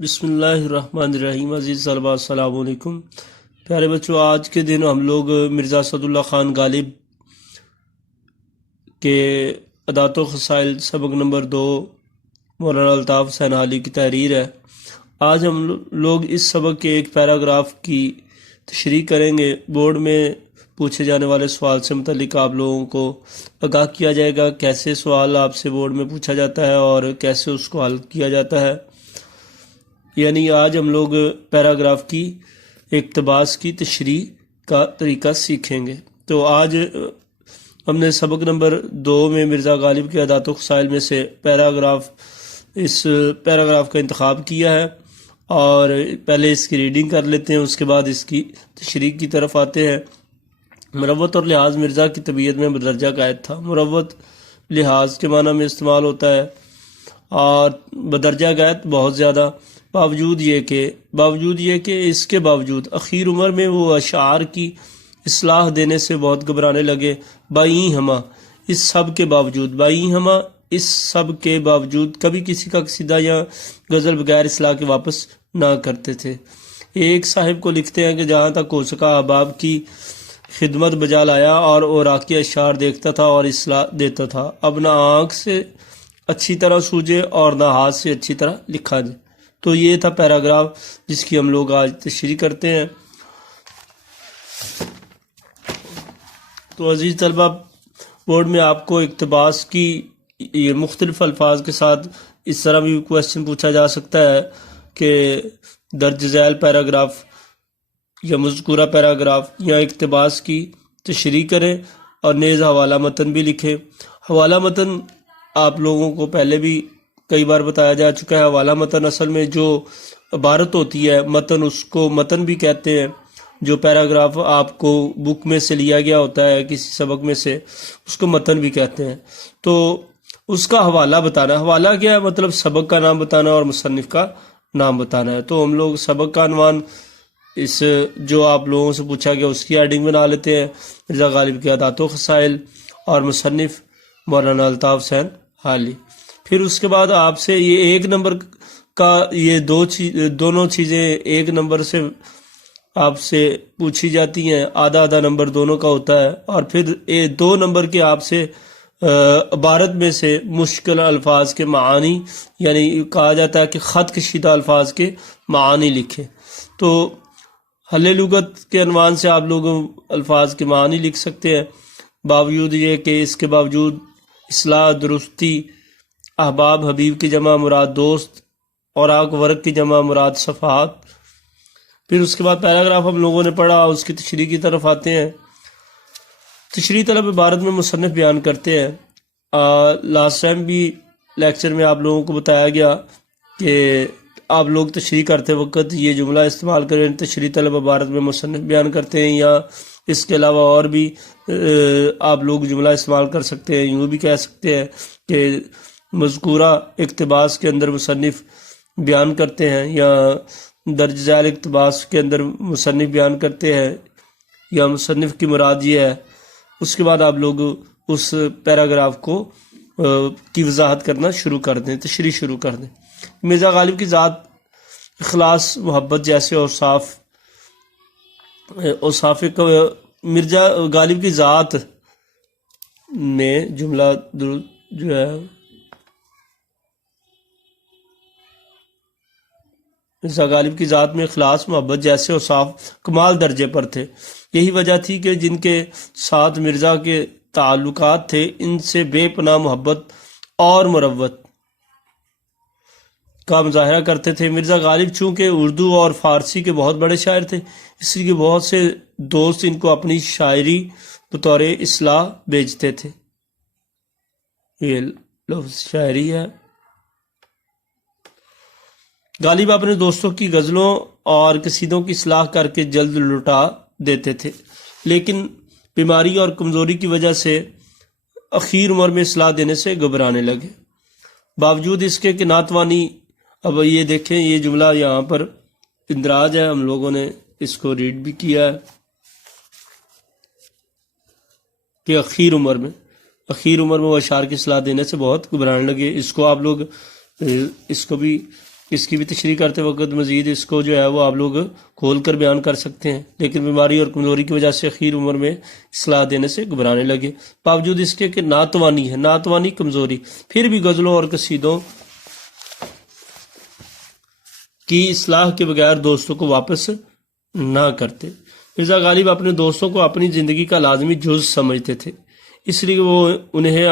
بسم اللہ الرحمن الرحیم۔ عزیز طلباء السلام علیکم۔ پیارے بچوں، آج کے دن ہم لوگ مرزا اسد اللہ خان غالب کے ادات و خصائل سبق نمبر 2 مولانا الطاف حسین حالی کی تحریر ہے۔ آج ہم لوگ اس سبق کے ایک پیراگراف کی تشریح کریں گے۔ بورڈ میں پوچھے جانے والے سوال سے متعلق آپ لوگوں کو آگاہ کیا جائے گا، کیسے سوال آپ سے بورڈ میں پوچھا جاتا ہے اور کیسے اس کو حل کیا جاتا ہے۔ یعنی آج ہم لوگ پیراگراف کی اقتباس کی تشریح کا طریقہ سیکھیں گے۔ تو آج ہم نے سبق نمبر 2 میں مرزا غالب کے ادات و خصائل میں سے اس پیراگراف کا انتخاب کیا ہے، اور پہلے اس کی ریڈنگ کر لیتے ہیں، اس کے بعد اس کی تشریح کی طرف آتے ہیں۔ مروت اور لحاظ مرزا کی طبیعت میں بدرجہ قائد تھا۔ مروت لحاظ کے معنی میں استعمال ہوتا ہے اور بدرجہ قائد بہت زیادہ۔ باوجود یہ کہ اس کے باوجود اخیر عمر میں وہ اشعار کی اصلاح دینے سے بہت گھبرانے لگے۔ بائیں ہمہ اس سب کے باوجود کبھی کسی کا قصیدہ یا غزل بغیر اصلاح کے واپس نہ کرتے تھے۔ ایک صاحب کو لکھتے ہیں کہ جہاں تک ہو سکا احباب کی خدمت بجا لایا اور اوراقی اشعار دیکھتا تھا اور اصلاح دیتا تھا۔ اب نہ آنکھ سے اچھی طرح سوجے اور نہ ہاتھ سے اچھی طرح لکھا جائے۔ تو یہ تھا پیراگراف جس کی ہم لوگ آج تشریح کرتے ہیں۔ تو عزیز طلبہ، بورڈ میں آپ کو اقتباس کی یہ مختلف الفاظ کے ساتھ اس طرح بھی کویسچن پوچھا جا سکتا ہے کہ درج ذیل پیراگراف یا مذکورہ پیراگراف یا اقتباس کی تشریح کریں اور نیز حوالہ متن بھی لکھیں۔ حوالہ متن آپ لوگوں کو پہلے بھی کئی بار بتایا جا چکا ہے۔ حوالہ متن اصل میں جو عبارت ہوتی ہے متن، اس کو متن بھی کہتے ہیں۔ جو پیراگراف آپ کو بک میں سے لیا گیا ہوتا ہے کسی سبق میں سے، اس کو متن بھی کہتے ہیں۔ تو اس کا حوالہ بتانا، حوالہ کیا ہے؟ مطلب سبق کا نام بتانا اور مصنف کا نام بتانا ہے۔ تو ہم لوگ سبق کا عنوان اس جو آپ لوگوں سے پوچھا گیا اس کی ہیڈنگ بنا لیتے ہیں، مرزا غالب کے ادات و خصائل، اور مصنف مولانا الطاف حسین حالی۔ پھر اس کے بعد آپ سے یہ ایک نمبر کا یہ دونوں چیزیں ایک نمبر سے آپ سے پوچھی جاتی ہیں، آدھا آدھا نمبر دونوں کا ہوتا ہے، اور پھر 2 نمبر کے آپ سے عبارت میں سے مشکل الفاظ کے معانی، یعنی کہا جاتا ہے کہ خط کشیدہ الفاظ کے معانی لکھیں۔ تو حل لغت کے عنوان سے آپ لوگ الفاظ کے معانی لکھ سکتے ہیں۔ باوجود یہ کہ اس کے باوجود اصلاح، درستی، احباب حبیب کی جمع مراد دوست، اوراق ورق کی جمع مراد صفحات۔ پھر اس کے بعد پیراگراف ہم لوگوں نے پڑھا، اس کی تشریح کی طرف آتے ہیں۔ تشریح طلب عبارت میں مصنف بیان کرتے ہیں۔ لاسٹ ٹائم بھی لیکچر میں آپ لوگوں کو بتایا گیا کہ آپ لوگ تشریح کرتے وقت یہ جملہ استعمال کریں، تشریح طلب عبارت میں مصنف بیان کرتے ہیں، یا اس کے علاوہ اور بھی آپ لوگ جملہ استعمال کر سکتے ہیں۔ یوں بھی کہہ سکتے ہیں کہ مذکورہ اقتباس کے اندر مصنف بیان کرتے ہیں، یا درج ذیل اقتباس کے اندر مصنف بیان کرتے ہیں، یا مصنف کی مراد یہ ہے۔ اس کے بعد آپ لوگ اس پیراگراف کو کی وضاحت کرنا شروع کر دیں، تشریح شروع کر دیں۔ مرزا غالب کی ذات اخلاص، محبت جیسے اوصاف مرزا غالب کی ذات میں جملہ جو ہے مرزا غالب کی ذات میں اخلاص، محبت جیسے اوصاف کمال درجے پر تھے۔ یہی وجہ تھی کہ جن کے ساتھ مرزا کے تعلقات تھے ان سے بے پناہ محبت اور مروت کا مظاہرہ کرتے تھے۔ مرزا غالب چونکہ اردو اور فارسی کے بہت بڑے شاعر تھے، اس لیے بہت سے دوست ان کو اپنی شاعری بطور اصلاح بیچتے تھے۔ یہ لفظ شاعری ہے۔ غالب اپنے دوستوں کی غزلوں اور قصیدوں کی اصلاح کر کے جلد لٹا دیتے تھے، لیکن بیماری اور کمزوری کی وجہ سے اخیر عمر میں اصلاح دینے سے گھبرانے لگے۔ باوجود اس کے کہ ناتوانی، اب یہ دیکھیں یہ جملہ یہاں پر اندراج ہے، ہم لوگوں نے اس کو ریڈ بھی کیا ہے کہ اخیر عمر میں وہ اشعار کی اصلاح دینے سے بہت گھبرانے لگے۔ اس کو آپ لوگ اس کو بھی اس کی بھی تشریح کرتے وقت مزید اس کو جو ہے وہ آپ لوگ کھول کر بیان کر سکتے ہیں، لیکن بیماری اور کمزوری کی وجہ سے اخیر عمر میں اصلاح دینے سے گھبرانے لگے، باوجود اس کے کہ ناتوانی ہے، ناتوانی کمزوری، پھر بھی غزلوں اور قصیدوں کی اصلاح کے بغیر دوستوں کو واپس نہ کرتے۔ مرزا غالب اپنے دوستوں کو اپنی زندگی کا لازمی جز سمجھتے تھے، اس لیے وہ انہیں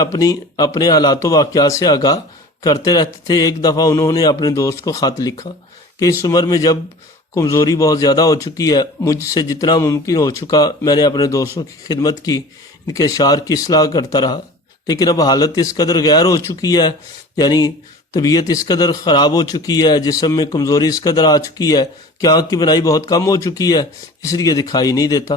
اپنے حالات و واقعات سے آگاہ کرتے رہتے تھے۔ ایک دفعہ انہوں نے اپنے دوست کو خط لکھا کہ اس عمر میں جب کمزوری بہت زیادہ ہو چکی ہے، مجھ سے جتنا ممکن ہو چکا میں نے اپنے دوستوں کی خدمت کی، ان کے اشعار کی اصلاح کرتا رہا، لیکن اب حالت اس قدر غیر ہو چکی ہے، یعنی طبیعت اس قدر خراب ہو چکی ہے، جسم میں کمزوری اس قدر آ چکی ہے کہ آنکھ کی بینائی بہت کم ہو چکی ہے، اس لیے دکھائی نہیں دیتا،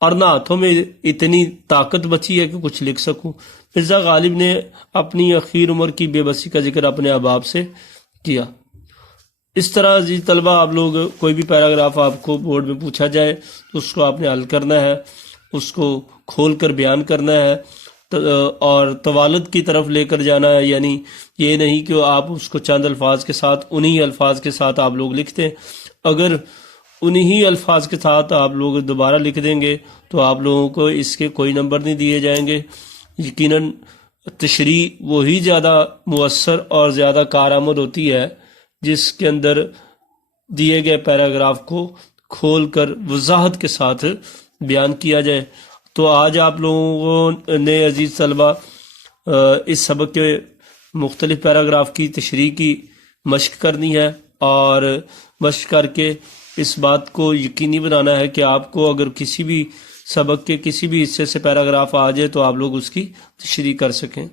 اور نہ ہاتھوں میں اتنی طاقت بچی ہے کہ کچھ لکھ سکوں۔ مرزا غالب نے اپنی اخیر عمر کی بے بسی کا ذکر اپنے احباب سے کیا۔ اس طرح عزیز طلبہ، آپ لوگ کوئی بھی پیراگراف آپ کو بورڈ میں پوچھا جائے تو اس کو آپ نے حل کرنا ہے، اس کو کھول کر بیان کرنا ہے اور توالد کی طرف لے کر جانا ہے، یعنی یہ نہیں کہ آپ اس کو چند الفاظ کے ساتھ انہی الفاظ کے ساتھ آپ لوگ لکھتے ہیں۔ اگر انہی الفاظ کے ساتھ آپ لوگ دوبارہ لکھ دیں گے تو آپ لوگوں کو اس کے کوئی نمبر نہیں دیے جائیں گے۔ یقیناً تشریح وہی زیادہ مؤثر اور زیادہ کارآمد ہوتی ہے جس کے اندر دیے گئے پیراگراف کو کھول کر وضاحت کے ساتھ بیان کیا جائے۔ تو آج آپ لوگوں نے عزیز طلبہ اس سبق کے مختلف پیراگراف کی تشریح کی مشق کرنی ہے، اور مشق کر کے اس بات کو یقینی بنانا ہے کہ آپ کو اگر کسی بھی سبق کے کسی بھی حصے سے پیراگراف آ جائے تو آپ لوگ اس کی تشریح کر سکیں۔